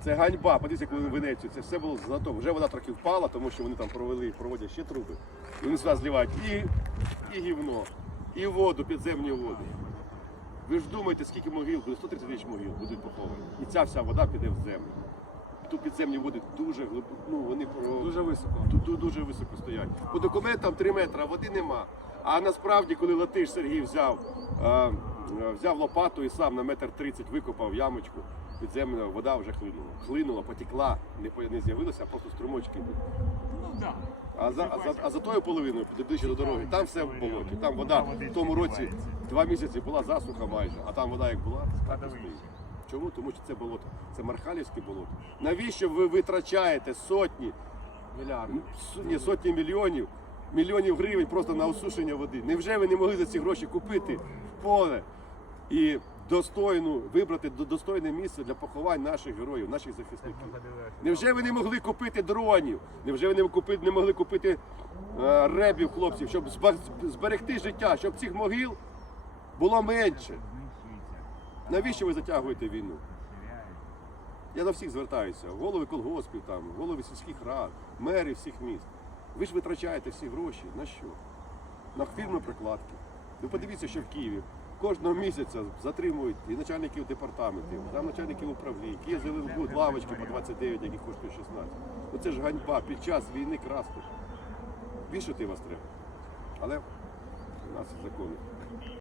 Це ганьба. Подивіться, коли в Венецію. Це все було золото. Вже вода трохи впала, тому що вони там провели, проводять ще труби. І Вони сюди зливають і, і гівно, і воду, підземні води. Ви ж думаєте, скільки могил буде? 130 тисяч могил будуть поховані. І ця вся вода піде в землю. Тут підземні води дуже глибоко, ну вони Дуже високо. Тут, дуже високо стоять. По документам 3 метри, а води нема. А насправді, коли Латиш Сергій взяв, е, взяв лопату і сам на метр 30 викопав ямочку, підземна вода вже хлинула. Хлинула, потекла, не, не з'явилося, а просто струмочки. Ну так. А за, а, за, а за тою половиною, ближче до дороги, там все в болоті. Там вода в тому році два місяці була засуха майже, а там вода як була, так і стоїть. Чому? Тому що це болото, це Мархалівське болото. Навіщо ви витрачаєте сотні, ні, сотні мільйонів, мільйонів гривень просто на осушення води? Невже ви не могли за ці гроші купити в поле і достойну вибрати до- достойне місце для поховань наших героїв, наших захисників? Невже ви не могли купити дронів? Невже ви не, купи- не могли купити е, ребів хлопців, щоб збер- зберегти життя, щоб цих могил було менше? Навіщо ви затягуєте війну? Я до всіх звертаюся, голови колгоспів, там, голови сільських рад, мери всіх міст. Ви ж витрачаєте всі гроші на що? На фірми прокладки. Ви подивіться, що в Києві кожного місяця затримують і начальників департаментів, там начальників управлінь, Київ будуть лавочки по 29, які коштують 16. Ну це ж ганьба під час війни красти. Вішати вас треба. Але у нас закони.